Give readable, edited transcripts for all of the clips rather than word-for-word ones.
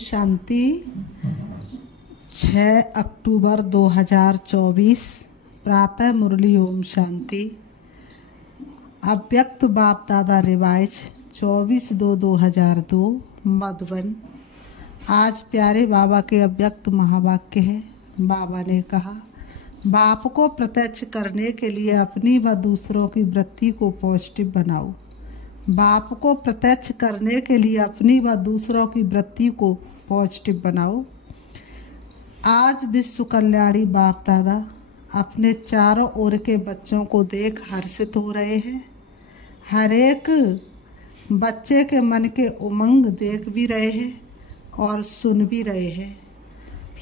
शांति। 6 अक्टूबर 2024 प्रातः मुरली ओम शांति। अव्यक्त बाप दादा रिवाइज 24/2/2002 मधुबन। आज प्यारे बाबा के अव्यक्त महावाक्य है। बाबा ने कहा, बाप को प्रत्यक्ष करने के लिए अपनी व दूसरों की वृत्ति को पॉजिटिव बनाओ। बाप को प्रत्यक्ष करने के लिए अपनी व दूसरों की वृत्ति को पॉजिटिव बनाओ। आज विश्व कल्याणी बाप दादा अपने चारों ओर के बच्चों को देख हर्षित हो रहे हैं। हर एक बच्चे के मन के उमंग देख भी रहे हैं और सुन भी रहे हैं।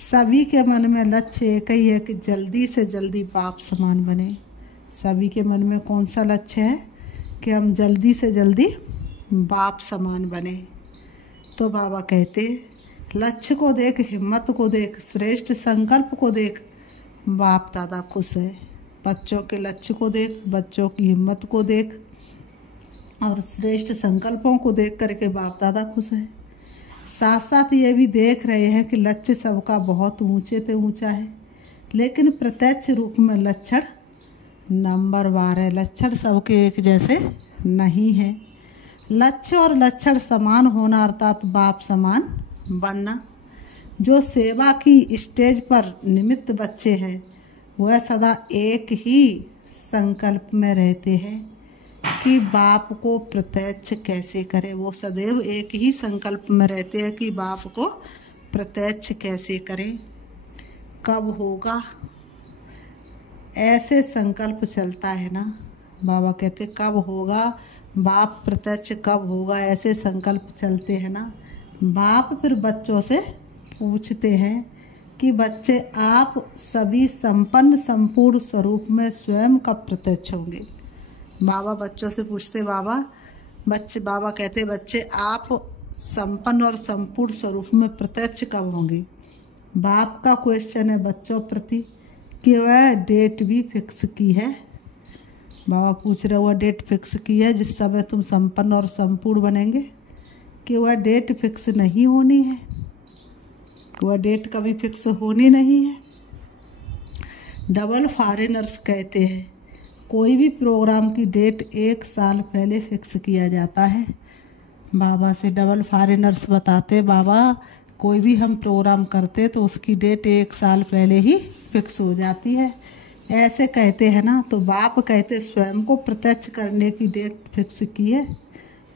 सभी के मन में लक्ष्य एक ही है कि जल्दी से जल्दी बाप समान बने। सभी के मन में कौन सा लक्ष्य है कि हम जल्दी से जल्दी बाप समान बने। तो बाबा कहते, लक्ष्य को देख, हिम्मत को देख, श्रेष्ठ संकल्प को देख, बाप दादा खुश है। बच्चों के लक्ष्य को देख, बच्चों की हिम्मत को देख और श्रेष्ठ संकल्पों को देख करके बाप दादा खुश है। साथ साथ ये भी देख रहे हैं कि लक्ष्य सबका बहुत ऊंचे से ऊंचा है, लेकिन प्रत्यक्ष रूप में लक्षण नंबरवार है। लक्षण सबके एक जैसे नहीं है। लक्ष्य और लक्षण समान होना अर्थात बाप समान बनना। जो सेवा की स्टेज पर निमित्त बच्चे हैं वह सदा एक ही संकल्प में रहते हैं कि बाप को प्रत्यक्ष कैसे करें। वो सदैव एक ही संकल्प में रहते हैं कि बाप को प्रत्यक्ष कैसे करें, कब होगा, ऐसे संकल्प चलता है ना। बाबा कहते कब होगा बाप प्रत्यक्ष, कब होगा, ऐसे संकल्प चलते हैं ना। बाप फिर बच्चों से पूछते हैं कि बच्चे आप सभी संपन्न संपूर्ण स्वरूप में स्वयं कब प्रत्यक्ष होंगे। बाबा बच्चों से पूछते, बाबा कहते बच्चे आप संपन्न और संपूर्ण स्वरूप में प्रत्यक्ष कब होंगे। बाप का क्वेश्चन है बच्चों प्रति कि वह डेट भी फिक्स की है। बाबा पूछ रहे वह डेट फिक्स की है जिस समय तुम संपन्न और संपूर्ण बनेंगे, कि वह डेट फिक्स नहीं होनी है। वह डेट कभी फिक्स होनी नहीं है। डबल फॉरेनर्स कहते हैं कोई भी प्रोग्राम की डेट 1 साल पहले फिक्स किया जाता है। बाबा से डबल फॉरेनर्स बताते, बाबा कोई भी हम प्रोग्राम करते तो उसकी डेट 1 साल पहले ही फिक्स हो जाती है, ऐसे कहते हैं ना। तो बाप कहते स्वयं को प्रत्यक्ष करने की डेट फिक्स की है।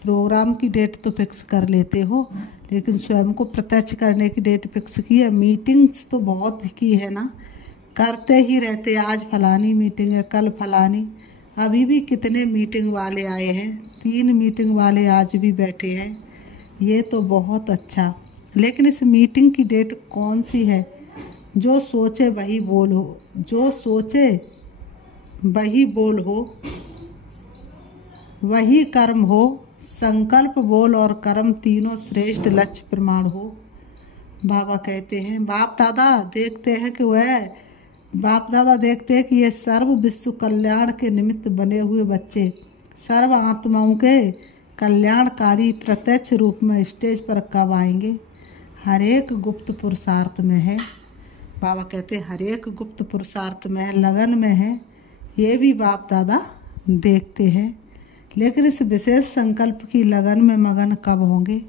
प्रोग्राम की डेट तो फिक्स कर लेते हो, लेकिन स्वयं को प्रत्यक्ष करने की डेट फिक्स की है। मीटिंग्स तो बहुत की है ना, करते ही रहते। आज फलानी मीटिंग है, कल फलानी। अभी भी कितने मीटिंग वाले आए हैं, 3 मीटिंग वाले आज भी बैठे हैं। ये तो बहुत अच्छा, लेकिन इस मीटिंग की डेट कौन सी है। जो सोचे वही बोल हो, जो सोचे वही बोल हो, वही कर्म हो। संकल्प, बोल और कर्म तीनों श्रेष्ठ लक्ष्य प्रमाण हो। बाबा कहते हैं बाप दादा देखते हैं कि ये सर्व विश्व कल्याण के निमित्त बने हुए बच्चे सर्व आत्माओं के कल्याणकारी प्रत्यक्ष रूप में स्टेज पर कब आएंगे। हर एक गुप्त पुरुषार्थ में है। बाबा कहते हर एक गुप्त पुरुषार्थ में है, लगन में है। ये भी बाप दादा देखते हैं, लेकिन इस विशेष संकल्प की लगन में मगन कब होंगे।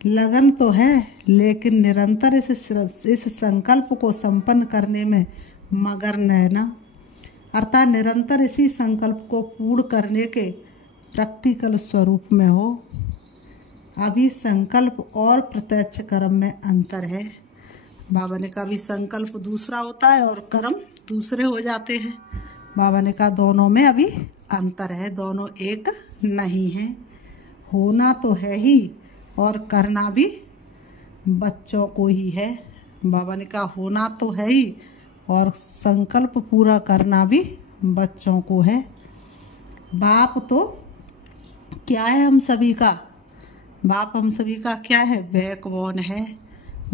लगन तो है, लेकिन निरंतर इस संकल्प को संपन्न करने में मगन रहना, अर्थात निरंतर इसी संकल्प को पूर्ण करने के प्रैक्टिकल स्वरूप में हो। अभी संकल्प और प्रत्यक्ष कर्म में अंतर है। बाबा ने कहा अभी संकल्प दूसरा होता है और कर्म दूसरे हो जाते हैं। बाबा ने कहा दोनों में अभी अंतर है, दोनों एक नहीं है। होना तो है ही और करना भी बच्चों को ही है। बाबा ने कहा होना तो है ही और संकल्प पूरा करना भी बच्चों को है। बाप तो क्या है हम सभी का, बाप हम सभी का क्या है, बैकबोन है,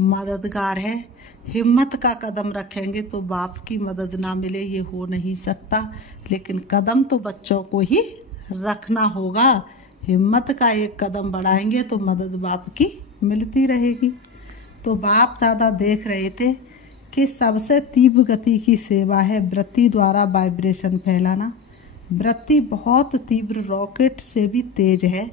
मददगार है। हिम्मत का कदम रखेंगे तो बाप की मदद ना मिले ये हो नहीं सकता, लेकिन कदम तो बच्चों को ही रखना होगा। हिम्मत का एक कदम बढ़ाएंगे तो मदद बाप की मिलती रहेगी। तो बाप दादा देख रहे थे कि सबसे तीव्र गति की सेवा है वृत्ति द्वारा वाइब्रेशन फैलाना। वृत्ति बहुत तीव्र रॉकेट से भी तेज है।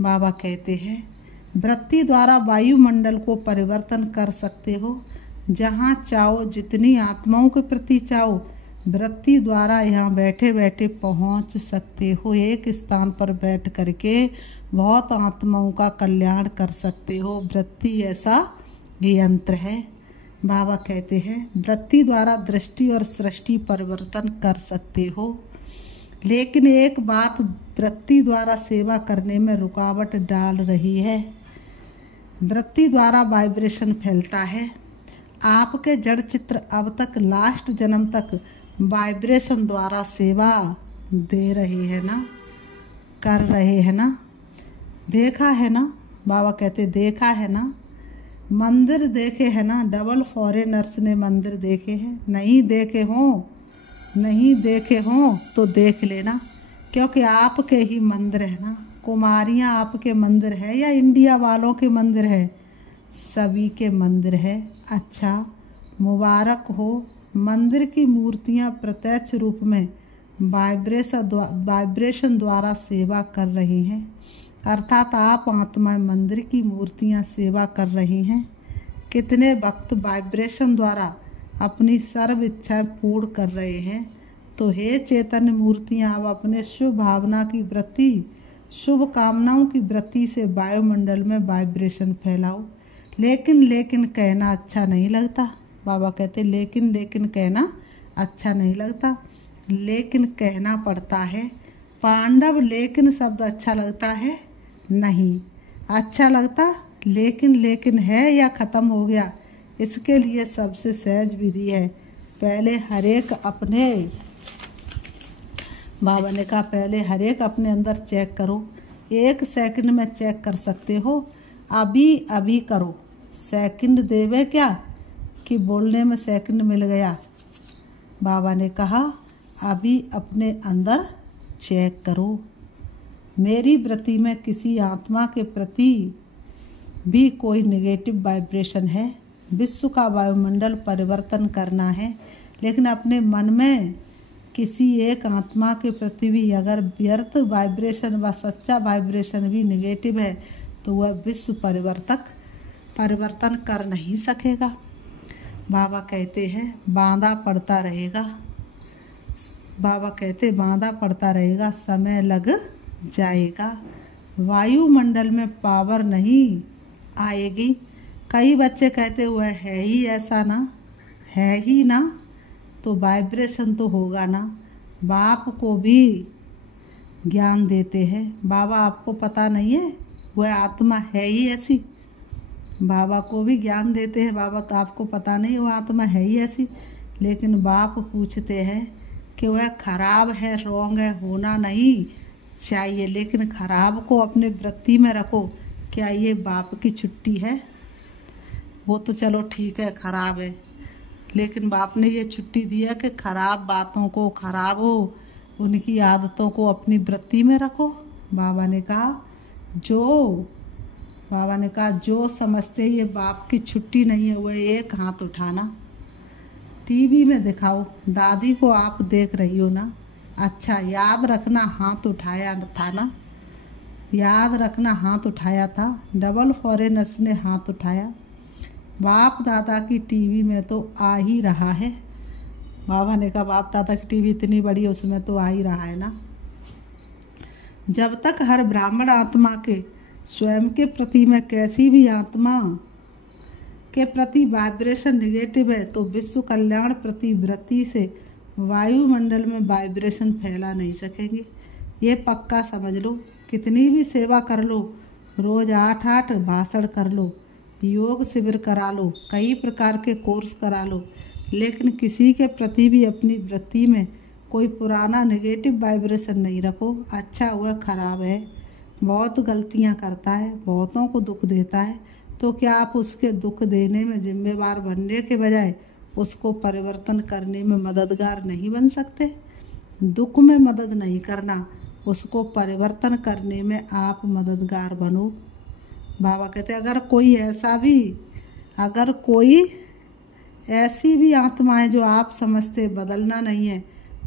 बाबा कहते हैं वृत्ति द्वारा वायुमंडल को परिवर्तन कर सकते हो। जहाँ चाहो, जितनी आत्माओं के प्रति चाहो, वृत्ति द्वारा यहाँ बैठे बैठे पहुँच सकते हो। एक स्थान पर बैठ करके बहुत आत्माओं का कल्याण कर सकते हो। वृत्ति ऐसा यंत्र है। बाबा कहते हैं वृत्ति द्वारा दृष्टि और सृष्टि परिवर्तन कर सकते हो। लेकिन एक बात वृत्ति द्वारा सेवा करने में रुकावट डाल रही है। वृत्ति द्वारा वाइब्रेशन फैलता है। आपके जड़ चित्र अब तक लास्ट जन्म तक वाइब्रेशन द्वारा सेवा दे रहे हैं ना, कर रहे हैं ना, देखा है ना। बाबा कहते देखा है ना, मंदिर देखे है ना। डबल फॉरेनर्स ने मंदिर देखे हैं। नहीं देखे हों तो देख लेना, क्योंकि आपके ही मंदिर है ना। कुमारियाँ आपके मंदिर है या इंडिया वालों के मंदिर है? सभी के मंदिर है। अच्छा, मुबारक हो। मंदिर की मूर्तियाँ प्रत्यक्ष रूप में वाइब्रेशन द्वारा सेवा कर रही हैं। अर्थात आप आत्मा मंदिर की मूर्तियाँ सेवा कर रही हैं। कितने वक्त वाइब्रेशन द्वारा अपनी सर्व इच्छाएं पूर्ण कर रहे हैं। तो हे चैतन्य मूर्तियाँ, अब अपने शुभ भावना की वृत्ति, शुभ कामनाओं की वृत्ति से वायुमंडल में वाइब्रेशन फैलाओ। लेकिन कहना अच्छा नहीं लगता। बाबा कहते लेकिन कहना अच्छा नहीं लगता, लेकिन कहना पड़ता है। पांडव लेकिन शब्द अच्छा लगता है? नहीं अच्छा लगता। लेकिन है या ख़त्म हो गया? इसके लिए सबसे सहज विधि है। पहले हरेक अपने, बाबा ने कहा पहले हरेक अपने अंदर चेक करो। 1 सेकंड में चेक कर सकते हो। अभी करो। सेकंड देवे क्या कि बोलने में सेकंड मिल गया। बाबा ने कहा अभी अपने अंदर चेक करो। मेरी वृत्ति में किसी आत्मा के प्रति भी कोई नेगेटिव वाइब्रेशन है। विश्व का वायुमंडल परिवर्तन करना है, लेकिन अपने मन में किसी एक आत्मा के प्रति भी अगर व्यर्थ वाइब्रेशन व सच्चा वाइब्रेशन भी नेगेटिव है तो वह विश्व परिवर्तन कर नहीं सकेगा। बाबा कहते हैं बांधा पड़ता रहेगा। बाबा कहते बांधा पड़ता रहेगा, समय लग जाएगा। वायुमंडल में पावर नहीं आएगी। कई बच्चे कहते हुए है ही ऐसा ना, है ही ना, तो वाइब्रेशन तो होगा ना। बाप को भी ज्ञान देते हैं। बाबा आपको पता नहीं है वह आत्मा है ही ऐसी। बाबा को भी ज्ञान देते हैं। बाबा तो आपको पता नहीं वो आत्मा है ही ऐसी, लेकिन बाप पूछते हैं कि वह खराब है, रॉन्ग है, होना नहीं चाहिए, लेकिन खराब को अपने वृत्ति में रखो। क्या ये बाप की छुट्टी है? वो तो चलो ठीक है खराब है, लेकिन बाप ने ये छुट्टी दिया कि खराब बातों को, खराब हो उनकी आदतों को अपनी वृत्ति में रखो। बाबा ने कहा जो समझते ये बाप की छुट्टी नहीं है वह एक हाथ उठाना। टीवी में दिखाओ, दादी को आप देख रही हो ना। अच्छा याद रखना हाथ उठाया था ना, याद रखना हाथ उठाया था। डबल फॉरेनर्स ने हाथ उठाया। बाप दादा की टीवी में तो आ ही रहा है। बाबा ने कहा बाप दादा की टीवी इतनी बड़ी, उसमें तो आ ही रहा है ना। जब तक हर ब्राह्मण आत्मा के स्वयं के प्रति में कैसी भी आत्मा के प्रति वाइब्रेशन नेगेटिव है तो विश्व कल्याण प्रति वृत्ति से वायुमंडल में वाइब्रेशन फैला नहीं सकेंगे। ये पक्का समझ लो। कितनी भी सेवा कर लो, रोज 8 भाषण कर लो, योग शिविर करा लो, कई प्रकार के कोर्स करा लो, लेकिन किसी के प्रति भी अपनी वृत्ति में कोई पुराना नेगेटिव वाइब्रेशन नहीं रखो। अच्छा हुआ खराब है, बहुत गलतियां करता है, बहुतों को दुख देता है, तो क्या आप उसके दुख देने में जिम्मेवार बनने के बजाय उसको परिवर्तन करने में मददगार नहीं बन सकते? दुख में मदद नहीं करना, उसको परिवर्तन करने में आप मददगार बनो। बाबा कहते अगर कोई ऐसा भी अगर कोई ऐसी भी आत्मा है जो आप समझते बदलना नहीं है,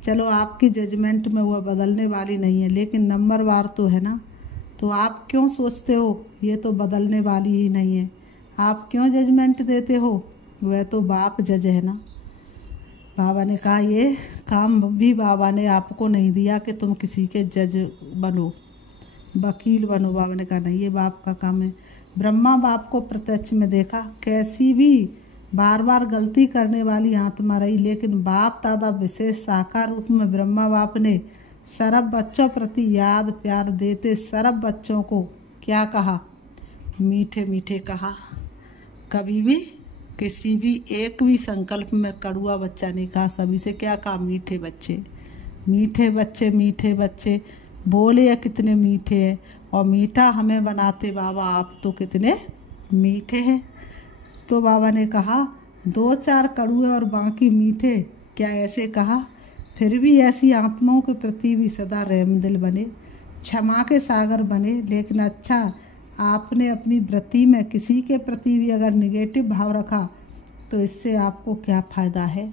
चलो आपकी जजमेंट में वह बदलने वाली नहीं है, लेकिन नंबरवार तो है ना, तो आप क्यों सोचते हो ये तो बदलने वाली ही नहीं है? आप क्यों जजमेंट देते हो? वह तो बाप जज है ना। बाबा ने कहा ये काम भी बाबा ने आपको नहीं दिया कि तुम किसी के जज बनो, वकील बनो। बाबा ने कहा नहीं, ये बाप का काम है। ब्रह्मा बाप को प्रत्यक्ष में देखा, कैसी भी बार बार गलती करने वाली आत्मा रही, लेकिन बाप दादा विशेष साकार रूप में ब्रह्मा बाप ने सर्व बच्चों प्रति याद प्यार देते सर्व बच्चों को क्या कहा? मीठे मीठे कहा। कभी भी किसी भी एक भी संकल्प में कड़ुआ बच्चा नहीं कहा, सभी से क्या कहा? मीठे बच्चे, मीठे बच्चे, मीठे बच्चे। बोले कितने मीठे हैं, और मीठा हमें बनाते बाबा आप तो कितने मीठे हैं। तो बाबा ने कहा 2-4 कड़ुए और बाकी मीठे, क्या ऐसे कहा? फिर भी ऐसी आत्माओं के प्रति भी सदा रहमदिल बने, क्षमा के सागर बने। लेकिन अच्छा, आपने अपनी वृत्ति में किसी के प्रति भी अगर निगेटिव भाव रखा तो इससे आपको क्या फ़ायदा है?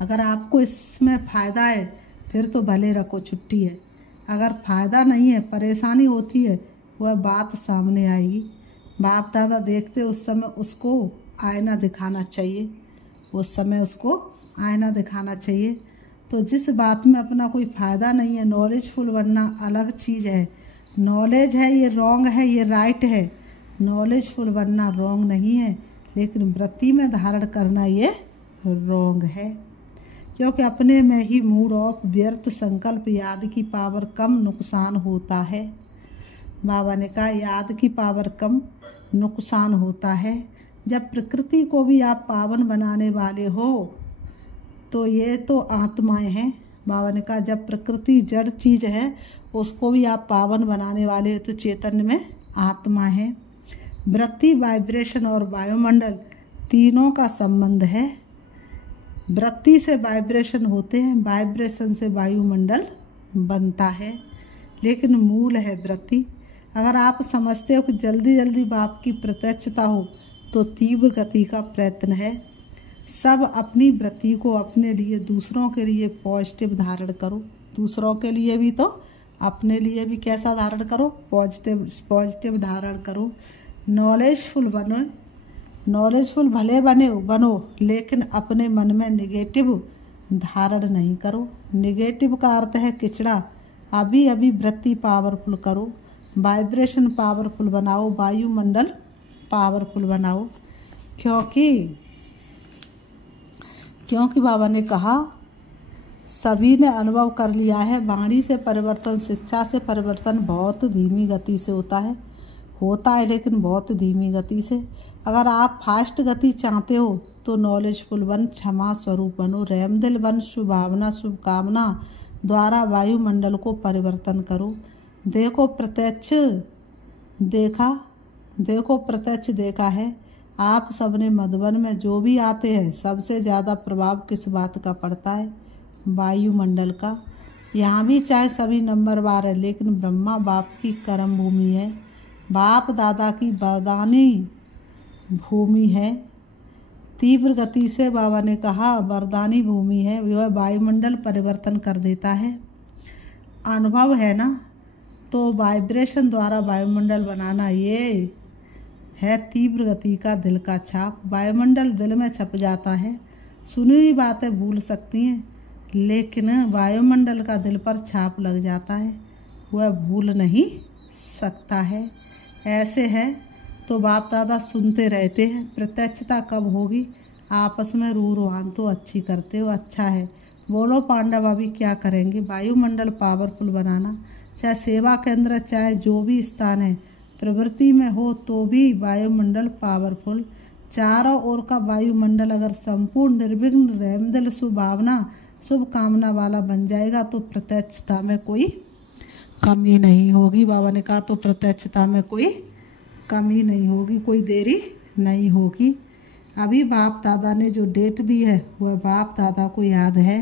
अगर आपको इसमें फ़ायदा है फिर तो भले रखो, छुट्टी है। अगर फ़ायदा नहीं है, परेशानी होती है, वह बात सामने आएगी। बाप दादा देखते उस समय उसको आईना दिखाना चाहिए, उस समय उसको आईना दिखाना चाहिए। तो जिस बात में अपना कोई फ़ायदा नहीं है, नॉलेजफुल बनना अलग चीज़ है। नॉलेज है ये रॉन्ग है, ये राइट है। नॉलेजफुल बनना रॉन्ग नहीं है, लेकिन वृत्ति में धारण करना ये रॉन्ग है, क्योंकि अपने में ही मूड ऑफ व्यर्थ संकल्प याद की पावर कम नुकसान होता है। बाबा ने कहा याद की पावर कम नुकसान होता है। जब प्रकृति को भी आप पावन बनाने वाले हो तो ये तो आत्माएं हैं। बाबा ने कहा जब प्रकृति जड़ चीज़ है उसको भी आप पावन बनाने वाले तो चैतन्य में आत्मा है। वृत्ति, वाइब्रेशन और वायुमंडल तीनों का संबंध है। वृत्ति से वाइब्रेशन होते हैं, वाइब्रेशन से वायुमंडल बनता है, लेकिन मूल है वृत्ति। अगर आप समझते हो कि जल्दी जल्दी बाप की प्रत्यक्षता हो तो तीव्र गति का प्रयत्न है। सब अपनी वृत्ति को अपने लिए, दूसरों के लिए पॉजिटिव धारण करो। दूसरों के लिए भी तो अपने लिए भी कैसा धारण करो? पॉजिटिव धारण करो। नॉलेजफुल बनो, नॉलेजफुल भले बनो, लेकिन अपने मन में निगेटिव धारण नहीं करो। निगेटिव का अर्थ है किचड़ा। अभी अभी वृत्ति पावरफुल करो, वाइब्रेशन पावरफुल बनाओ, वायुमंडल पावरफुल बनाओ। क्योंकि बाबा ने कहा सभी ने अनुभव कर लिया है, वाणी से परिवर्तन, शिक्षा से परिवर्तन बहुत धीमी गति से होता है, लेकिन बहुत धीमी गति से। अगर आप फास्ट गति चाहते हो तो नॉलेजफुल बन, क्षमा स्वरूप बनो, रहमदिल बन, शुभभावना शुभकामना द्वारा वायुमंडल को परिवर्तन करो। देखो प्रत्यक्ष देखा है। आप सबने मधुबन में जो भी आते हैं सबसे ज़्यादा प्रभाव किस बात का पड़ता है? वायुमंडल का। यहाँ भी चाहे सभी नंबरवार है, लेकिन ब्रह्मा बाप की कर्म भूमि है, बाप दादा की वरदानी भूमि है। तीव्र गति से बाबा ने कहा वरदानी भूमि है, वह वायुमंडल परिवर्तन कर देता है। अनुभव है ना, तो वाइब्रेशन द्वारा वायुमंडल बनाना ये है तीव्र गति का दिल का छाप। वायुमंडल दिल में छप जाता है। सुनी हुई बातें भूल सकती हैं, लेकिन वायुमंडल का दिल पर छाप लग जाता है, वह भूल नहीं सकता है। ऐसे है तो बाप दादा सुनते रहते हैं। प्रत्यक्षता कब होगी? आपस में रूहान तो अच्छी करते हो, अच्छा है। बोलो पांडव अभी क्या करेंगे? वायुमंडल पावरफुल बनाना, चाहे सेवा केंद्र चाहे जो भी स्थान है प्रवृत्ति में हो तो भी वायुमंडल पावरफुल। चारों ओर का वायुमंडल अगर संपूर्ण निर्विघ्न रहमदिल शुभभावना शुभकामना वाला बन जाएगा तो प्रत्यक्षता में कोई कमी नहीं होगी। बाबा ने कहा तो प्रत्यक्षता में कोई कमी नहीं होगी, कोई देरी नहीं होगी। अभी बाप दादा ने जो डेट दी है वह बाप दादा को याद है।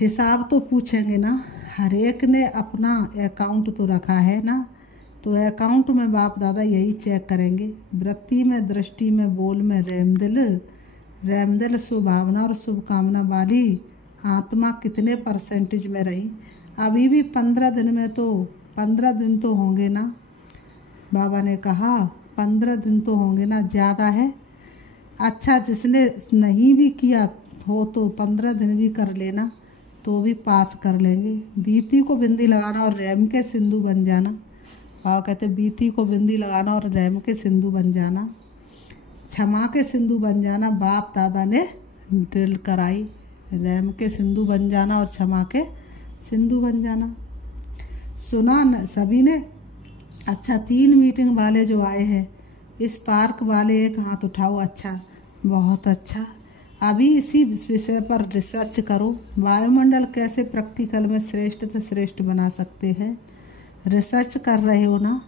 हिसाब तो पूछेंगे ना, हर एक ने अपना अकाउंट तो रखा है ना। तो अकाउंट में बाप दादा यही चेक करेंगे, वृत्ति में, दृष्टि में, बोल में रैमदिल शुभभावना और शुभकामना वाली आत्मा कितने परसेंटेज में रही। अभी भी 15 दिन में तो 15 दिन तो होंगे ना। बाबा ने कहा 15 दिन तो होंगे ना, ज़्यादा है। अच्छा, जिसने नहीं भी किया हो तो 15 दिन भी कर लेना तो भी पास कर लेंगे। बीती को बिंदी लगाना और रैम के सिंधु बन जाना। बाबा कहते बीती को बिंदी लगाना और रैम के सिंधु बन जाना, क्षमा के सिंधु बन जाना। बाप दादा ने ड्रिल कराई, रैम के सिंधु बन जाना और क्षमा के सिंधु बन जाना। सुना न सभी ने? अच्छा, 3 मीटिंग वाले जो आए हैं, इस पार्क वाले एक हाथ उठाओ। अच्छा, बहुत अच्छा। अभी इसी विषय पर रिसर्च करो, वायुमंडल कैसे प्रैक्टिकल में श्रेष्ठ से श्रेष्ठ बना सकते हैं। रिसर्च कर रहे हो ना?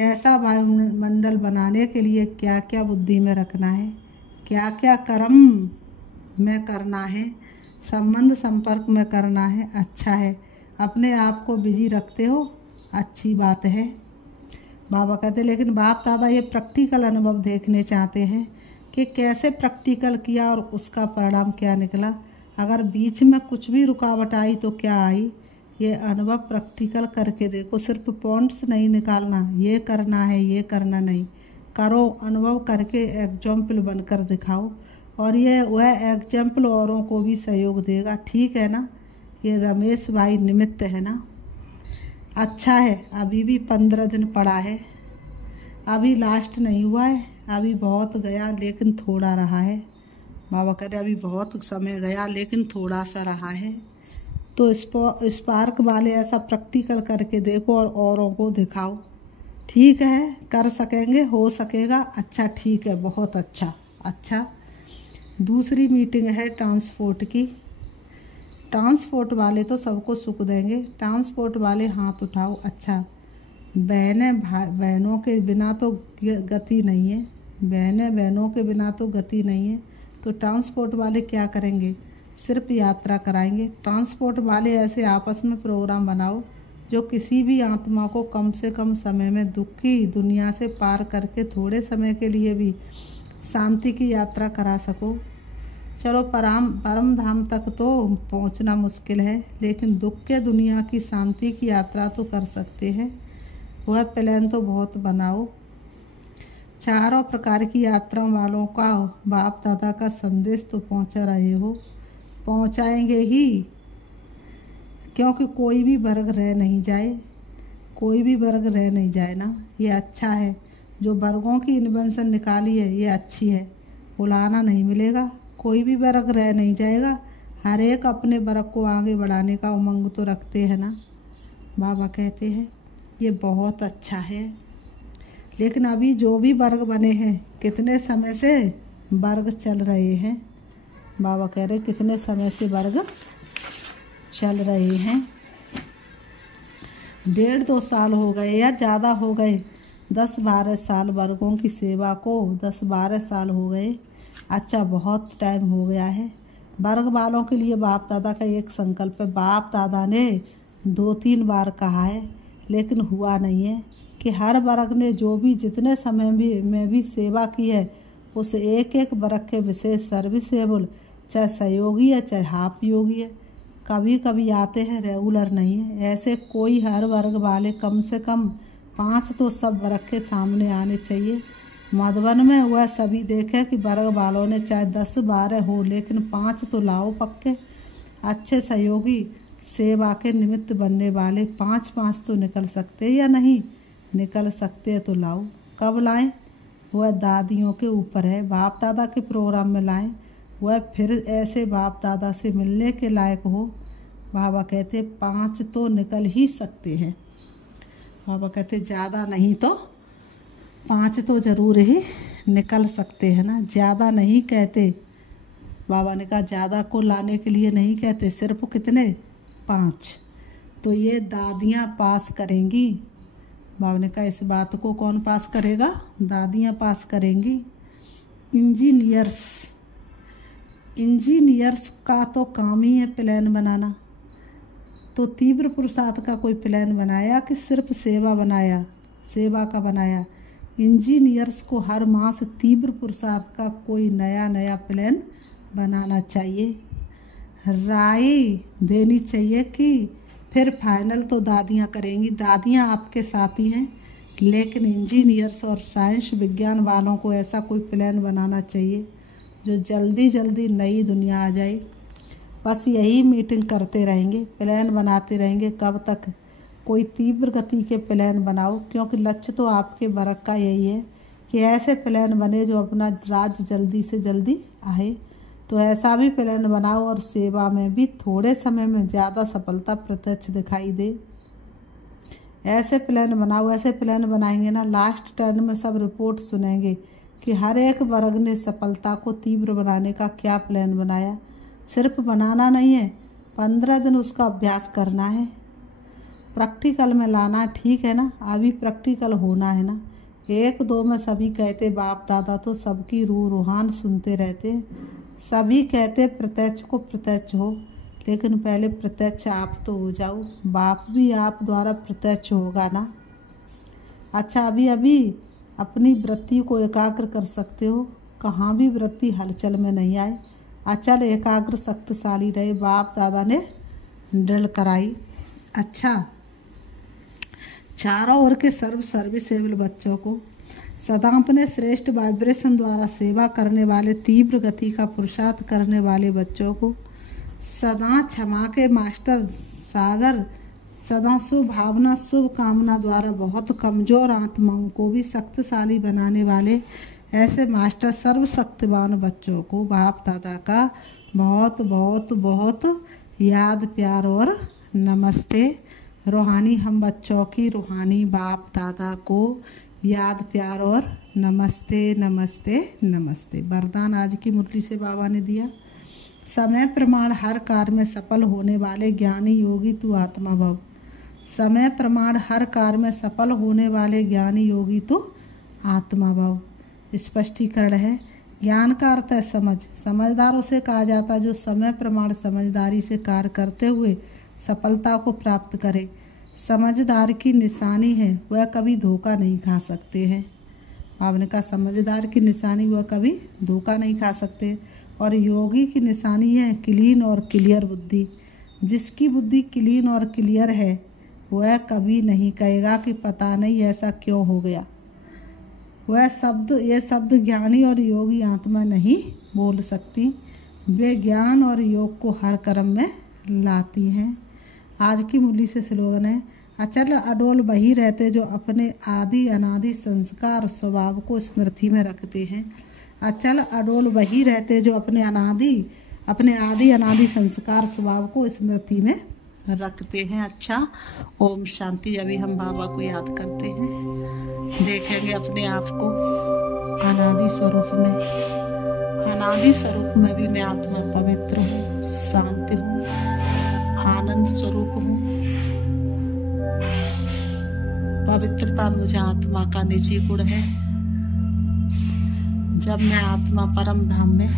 ऐसा वायुमंडल बनाने के लिए क्या क्या बुद्धि में रखना है, क्या क्या कर्म में करना है, संबंध संपर्क में करना है। अच्छा है, अपने आप को बिजी रखते हो, अच्छी बात है। बाबा कहते लेकिन बाप दादा ये प्रैक्टिकल अनुभव देखने चाहते हैं कि कैसे प्रैक्टिकल किया और उसका परिणाम क्या निकला। अगर बीच में कुछ भी रुकावट आई तो क्या आई, ये अनुभव प्रैक्टिकल करके देखो। सिर्फ पॉइंट्स नहीं निकालना, ये करना है ये करना नहीं, करो, अनुभव करके एग्जाम्पल बनकर दिखाओ, और ये वह एग्जाम्पल औरों को भी सहयोग देगा। ठीक है ना? ये रमेश भाई निमित्त है ना? अच्छा है, अभी भी 15 दिन पड़ा है, अभी लास्ट नहीं हुआ है, अभी बहुत गया लेकिन थोड़ा रहा है। बाबा कह रहे अभी बहुत समय गया लेकिन थोड़ा सा रहा है। तो स्पार्क वाले ऐसा प्रैक्टिकल करके देखो और औरों को दिखाओ। ठीक है, कर सकेंगे, हो सकेगा। अच्छा, ठीक है, बहुत अच्छा। अच्छा, दूसरी मीटिंग है ट्रांसपोर्ट की। ट्रांसपोर्ट वाले तो सबको सुख देंगे। ट्रांसपोर्ट वाले हाथ उठाओ। अच्छा, बहनों के बिना तो गति नहीं है, बहनों के बिना तो गति नहीं है। तो ट्रांसपोर्ट वाले क्या करेंगे? सिर्फ यात्रा कराएंगे। ट्रांसपोर्ट वाले ऐसे आपस में प्रोग्राम बनाओ जो किसी भी आत्मा को कम से कम समय में दुख की दुनिया से पार करके थोड़े समय के लिए भी शांति की यात्रा करा सको। चलो, परम धाम तक तो पहुंचना मुश्किल है, लेकिन दुख के दुनिया की शांति की यात्रा तो कर सकते हैं। वह प्लान तो बहुत बनाओ। चारों प्रकार की यात्रा वालों का बाप दादा का संदेश तो पहुंचा रहे हो, पहुंचाएंगे ही, क्योंकि कोई भी वर्ग रह नहीं जाए, कोई भी वर्ग रह नहीं जाए ना। ये अच्छा है, जो वर्गों की इन्वेंशन निकाली है ये अच्छी है, बुलाना नहीं मिलेगा, कोई भी वर्ग रह नहीं जाएगा। हर एक अपने वर्ग को आगे बढ़ाने का उमंग तो रखते हैं ना। बाबा कहते हैं ये बहुत अच्छा है, लेकिन अभी जो भी वर्ग बने हैं, कितने समय से वर्ग चल रहे हैं। बाबा कह रहे कितने समय से वर्ग चल रहे हैं। 1.5-2 साल हो गए या ज़्यादा हो गए, 10-12 साल वर्गों की सेवा को, 10-12 साल हो गए। अच्छा, बहुत टाइम हो गया है। वर्ग वालों के लिए बाप दादा का एक संकल्प है। बाप दादा ने 2-3 बार कहा है, लेकिन हुआ नहीं है कि हर वर्ग ने जो भी जितने समय में भी सेवा की है, उस एक एक वर्ग के विशेष सर्विसेबल, चाहे सहयोगी है चाहे हाफ योगी है, कभी कभी आते हैं, रेगुलर नहीं है। ऐसे कोई हर वर्ग वाले कम से कम 5 तो सब वर्ग के सामने आने चाहिए। मधुबन में वह सभी देखे कि वर्ग वालों ने चाहे 10-12 हो, लेकिन 5 तो लाओ पक्के, अच्छे सहयोगी, सेवा के निमित्त बनने वाले 5-5 तो निकल सकते या नहीं निकल सकते तो लाओ। कब लाएं? वह दादियों के ऊपर है, बाप दादा के प्रोग्राम में लाएं। वह फिर ऐसे बाप दादा से मिलने के लायक हो। बाबा कहते 5 तो निकल ही सकते हैं। बाबा कहते ज़्यादा नहीं तो 5 तो ज़रूर ही निकल सकते हैं ना, ज़्यादा नहीं कहते। बाबा ने कहा ज़्यादा को लाने के लिए नहीं कहते, सिर्फ कितने? 5। तो ये दादियाँ पास करेंगी। बाबा ने कहा इस बात को कौन पास करेगा? दादियाँ पास करेंगी। इंजीनियर्स का तो काम ही है प्लान बनाना। तो तीव्र पुरुषार्थ का कोई प्लान बनाया कि सिर्फ सेवा बनाया? सेवा का बनाया। इंजीनियर्स को हर मास तीव्र पुरुषार्थ का कोई नया प्लान बनाना चाहिए। राय देनी चाहिए कि फिर फाइनल तो दादियाँ करेंगी। दादियाँ आपके साथी हैं, लेकिन इंजीनियर्स और साइंस विज्ञान वालों को ऐसा कोई प्लान बनाना चाहिए जो जल्दी नई दुनिया आ जाए। बस यही मीटिंग करते रहेंगे, प्लान बनाते रहेंगे। कब तक? कोई तीव्र गति के प्लान बनाओ, क्योंकि लक्ष्य तो आपके वर्क का यही है कि ऐसे प्लान बने जो अपना राज्य जल्दी से जल्दी आए। तो ऐसा भी प्लान बनाओ और सेवा में भी थोड़े समय में ज़्यादा सफलता प्रत्यक्ष दिखाई दे। ऐसे प्लान बनाओ। ऐसे प्लान बनाएंगे ना, लास्ट टर्न में सब रिपोर्ट सुनेंगे कि हर एक वर्ग ने सफलता को तीव्र बनाने का क्या प्लान बनाया। सिर्फ बनाना नहीं है, 15 दिन उसका अभ्यास करना है, प्रैक्टिकल में लाना है। ठीक है ना? अभी प्रैक्टिकल होना है ना। 1-2 में सभी कहते बाप दादा तो सबकी रूह रूहान सुनते रहते, सभी कहते प्रत्यक्ष को प्रत्यक्ष हो, लेकिन पहले प्रत्यक्ष आप तो हो जाओ। बाप भी आप द्वारा प्रत्यक्ष होगा ना। अच्छा, अभी अपनी वृत्ति को एकाग्र कर सकते हो, कहाँ भी वृत्ति हलचल में नहीं आए। अचल एकाग्र शक्तिशाली रहे, बाप दादा ने ड्रिल कराई। अच्छा, चारों ओर के सर्विसेबल बच्चों को सदा अपने श्रेष्ठ वाइब्रेशन द्वारा सेवा करने वाले, तीव्र गति का पुरुषार्थ करने वाले बच्चों को, सदा क्षमा के मास्टर सागर, सदा शुभ भावना शुभ कामना द्वारा बहुत कमजोर आत्माओं को भी शक्तिशाली बनाने वाले ऐसे मास्टर सर्वशक्तिवान बच्चों को बाप दादा का बहुत बहुत बहुत याद प्यार और नमस्ते। रूहानी हम बच्चों की रूहानी बाप दादा को याद प्यार और नमस्ते नमस्ते नमस्ते। वरदान आज की मुरली से बाबा ने दिया। समय प्रमाण हर कार्य में सफल होने वाले ज्ञानी योगी तू आत्मा भव। समय प्रमाण हर कार्य में सफल होने वाले ज्ञानी योगी तू आत्मा भव। स्पष्टीकरण है। ज्ञान का अर्थ है समझ। समझदार उसे कहा जाता है जो समय प्रमाण समझदारी से कार्य करते हुए सफलता को प्राप्त करे। समझदार की निशानी है वह कभी धोखा नहीं खा सकते हैं। आपने कहा समझदार की निशानी वह कभी धोखा नहीं खा सकते। और योगी की निशानी है क्लीन और क्लियर बुद्धि। जिसकी बुद्धि क्लीन और क्लियर है वह कभी नहीं कहेगा कि पता नहीं ऐसा क्यों हो गया। ये शब्द ज्ञानी और योगी आत्मा नहीं बोल सकती। वे ज्ञान और योग को हर कर्म में लाती हैं। आज की मुरली से स्लोगन है, अचल अडोल वही रहते जो अपने आदि अनादि संस्कार स्वभाव को स्मृति में रखते हैं। अचल अडोल वही रहते जो अपने आदि अनादि संस्कार स्वभाव को स्मृति में रखते हैं। अच्छा, ओम शांति। अभी हम बाबा को याद करते हैं, देखेंगे अपने आप को अनादि स्वरूप में। अनादि स्वरूप में भी मैं आत्मा पवित्र हूँ, शांति हूँ, आनंद स्वरूप हूँ। पवित्रता मुझे आत्मा का निजी गुण है। जब मैं आत्मा परम धाम में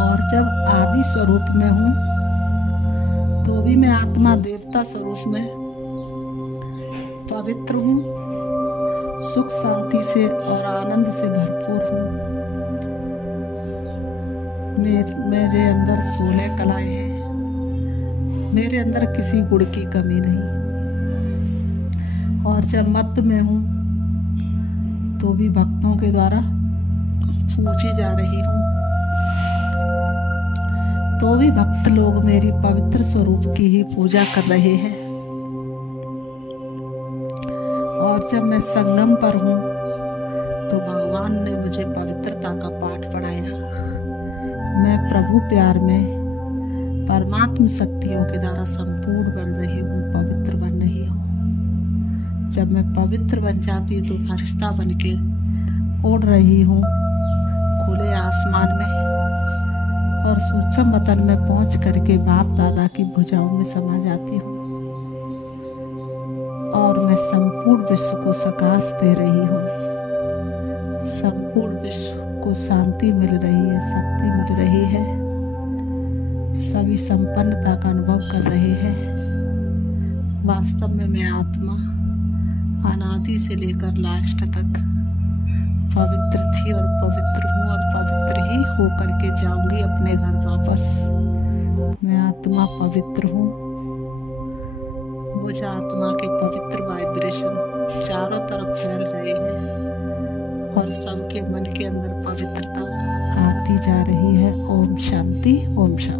और जब आदि स्वरूप में हूँ तो भी मैं आत्मा देवता स्वरूप में पवित्र हूँ, सुख शांति से और आनंद से भरपूर हूँ। मेरे अंदर 16 कलाएं हैं। मेरे अंदर किसी गुण की कमी नहीं। और जब मत में हूँ तो भी भक्तों के द्वारा पूजी जा रही हूँ। तो भी भक्त लोग मेरी पवित्र स्वरूप की ही पूजा कर रहे हैं। और जब मैं संगम पर हूँ तो भगवान ने मुझे पवित्रता का पाठ पढ़ाया। मैं प्रभु प्यार में परमात्म शक्तियों के द्वारा संपूर्ण बन रही हूँ, पवित्र बन रही हूँ। जब मैं पवित्र बन जाती हूँ तो फरिश्ता बन के उड़ रही हूँ खुले आसमान में और सूक्ष्म वतन में पहुंच करके बाप दादा की भुजाओं में समा जाती हूँ। और मैं संपूर्ण विश्व को सकाश दे रही हूँ। संपूर्ण विश्व को शांति मिल रही है, शक्ति मिल रही है। सभी संपन्नता का अनुभव कर रहे हैं। वास्तव में मैं आत्मा अनादि से लेकर लास्ट तक पवित्र थी और पवित्र हूँ और पवित्र ही होकर के जाऊंगी अपने घर वापस। मैं आत्मा पवित्र हूँ। मुझे आत्मा के पवित्र वाइब्रेशन चारों तरफ फैल रहे हैं और सबके मन के अंदर पवित्रता आती जा रही है। ओम शांति, ओम शांति।